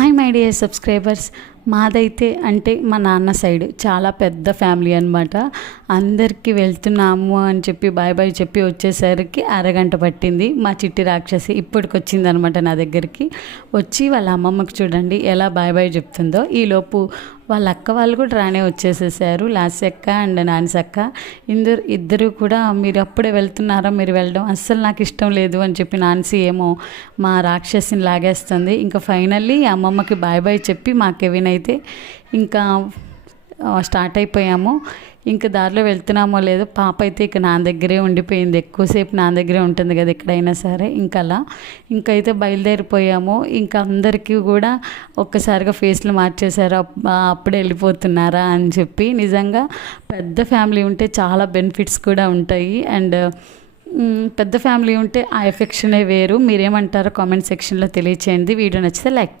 Hi my dear subscribers. మాదైతే అంటే మా నాన్న సైడ్ చాలా పెద్ద ఫ్యామిలీ అనమాట. అందరికీ వెళ్తున్నాము అని చెప్పి బాయ్ బాయ్ చెప్పి వచ్చేసరికి అరగంట పట్టింది. మా చిట్టి రాక్షసి ఇప్పటికి వచ్చిందనమాట నా దగ్గరికి. వచ్చి వాళ్ళ అమ్మమ్మకి చూడండి ఎలా బాయ్ బాయ్ చెప్తుందో. ఈలోపు వాళ్ళ అక్క వాళ్ళు కూడా రానే వచ్చేసేసారు. లాస్య అక్క అండ్ నాన్సి అక్క ఇద్దరు కూడా మీరు అప్పుడే వెళ్తున్నారా, మీరు వెళ్ళడం అస్సలు నాకు ఇష్టం లేదు అని చెప్పి నాన్సి ఏమో మా రాక్షసిని లాగేస్తుంది. ఇంకా ఫైనల్లీ అమ్మమ్మకి బాయ్ బాయ్ చెప్పి మా కెవిన్ అయితే ఇంకా స్టార్ట్ అయిపోయాము. ఇంకా దారిలో వెళ్తున్నామో లేదో పాప అయితే ఇక నా దగ్గరే ఉండిపోయింది. ఎక్కువసేపు నా దగ్గరే ఉంటుంది కదా ఎక్కడైనా సరే. ఇంకా అలా ఇంకైతే బయలుదేరిపోయాము. ఇంకా అందరికీ కూడా ఒక్కసారిగా ఫేస్లు మార్చేశారు. అప్పుడే వెళ్ళిపోతున్నారా అని చెప్పి. నిజంగా పెద్ద ఫ్యామిలీ ఉంటే చాలా బెనిఫిట్స్ కూడా ఉంటాయి. అండ్ పెద్ద ఫ్యామిలీ ఉంటే ఆ ఎఫెక్షనే వేరు. మీరేమంటారో కామెంట్ సెక్షన్లో తెలియచేయండి. వీడియో నచ్చితే లైక్